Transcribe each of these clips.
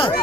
여러분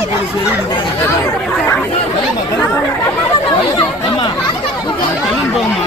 நிற்கிறீங்க போலீஸ் அம்மா போமா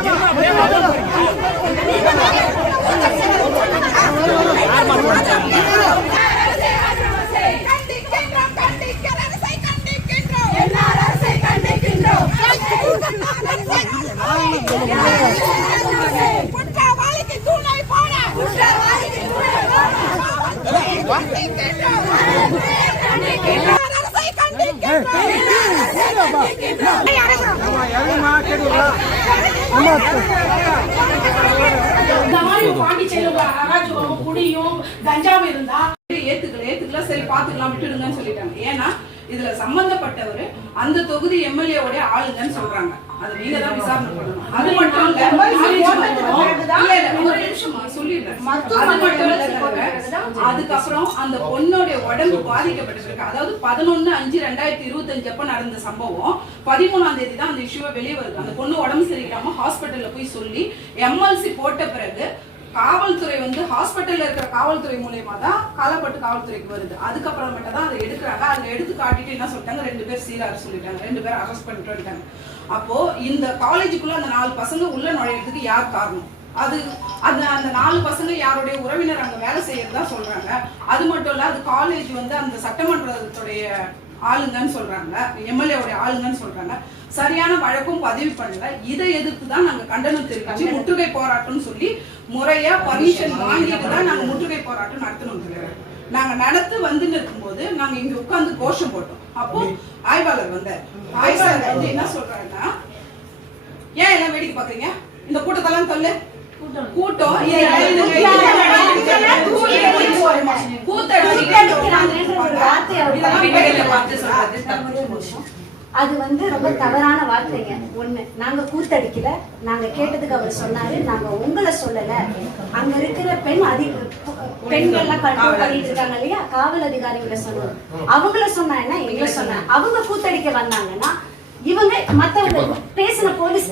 குடியும் கஞ்சாவும் இருந்தா ஏத்துக்கல ஏத்துக்கல சரி பாத்துக்கலாம் விட்டுடுங்கன்னு சொல்லிட்டாங்க ஏன்னா இதுல சம்பந்தப்பட்டவர் அந்த தொகுதி எம்எல்ஏ உடைய ஆளுங்கன்னு சொல்றாங்க அது நீங்க தான் விசாரணை பண்ணணும் அது மட்டும் இல்ல ஒரு நிமிஷமா சொல்லிடுறேன் அது மட்டும் இல்ல அதுக்கப்புறம் அந்த பொண்ணோட உடம்பு பாதிக்கப்பட்டிருக்கு. அதாவது பதினொன்னு அஞ்சு ரெண்டாயிரத்தி இருபத்தஞ்சு அப்ப நடந்த சம்பவம். பதிமூணாம் தேதி தான் அந்த இஷ்யூவை வெளியே வருது. அந்த பொண்ணு உடம்பு சரியில்லாம ஹாஸ்பிட்டல்ல போய் சொல்லி எம்எல்சி போட்ட பிறகு காவல்துறை வந்து ஹாஸ்பிட்டல்ல இருக்கிற காவல்துறை மூலியமா தான் காலப்பட்டு காவல்துறைக்கு வருது. அதுக்கப்புறம் மட்டும் தான் அதை எடுக்கிறாங்க. அதை எடுத்து காட்டிட்டு என்ன சொல்லிட்டாங்க? ரெண்டு பேர் சீரார் சொல்லிட்டாங்க. ரெண்டு பேர் அரெஸ்ட் பண்ணிட்டு வந்துட்டாங்க அப்போ இந்த காலேஜுக்குள்ள அந்த நாலு பசங்க உள்ள நுழையிறதுக்கு யார் காரணம்? அது அந்த அந்த நாலு பசங்க யாருடைய உறவினர் அங்க வேலை செய்யறதா சொல்றாங்க. அது மட்டும் இல்ல அது காலேஜ் வந்து அந்த சட்டமன்றத்துடைய ஆளுங்கன்னு சொல்றாங்க. எம்எல்ஏவுடைய ஆளுங்கன்னு சொல்றாங்க. சரியான வழக்கும் பதிவு பண்ணல. இதை எதிர்த்து தான் நாங்க கண்டனம் தெரிவிச்சு முற்றுகை போராட்டம்னு சொல்லி முறையா பர்மிஷன் வாங்கிட்டு தான் நாங்க முற்றுகை போராட்டம் நடத்தணும் தலைவர். நாங்க நடத்து வந்து இருக்கும்போது நாங்க இங்க உட்கார்ந்து கோஷம் போட்டோம். அப்போ ஆய்வாளர் வந்தார். ஆய்வாளர் வந்து என்ன சொல்றாருன்னா ஏன் எல்லாம் வேடிக்கை பாக்குறீங்க? இந்த கூட்டத்தெல்லாம் சொல்லு கூட்டம் அது வந்து ரொம்ப தவறான வார்த்தைங்க ஒண்ணு நாங்க கூத்தடிக்கல நாங்க கேட்டதுக்கு அவர் சொன்னாரு நாங்க உங்களை சொல்லல அங்க இருக்கிற பெண் அதி பெண்கள்லாம் கண்ட்ரோல் பண்ணிட்டு இருக்காங்க இல்லையா காவல் அதிகாரிகளை சொன்னோம் அவங்கள சொன்னா என்ன எங்களை சொன்ன அவங்க கூத்தடிக்க வந்தாங்கன்னா இவங்க மத்தவங்க பேசின போலீஸ்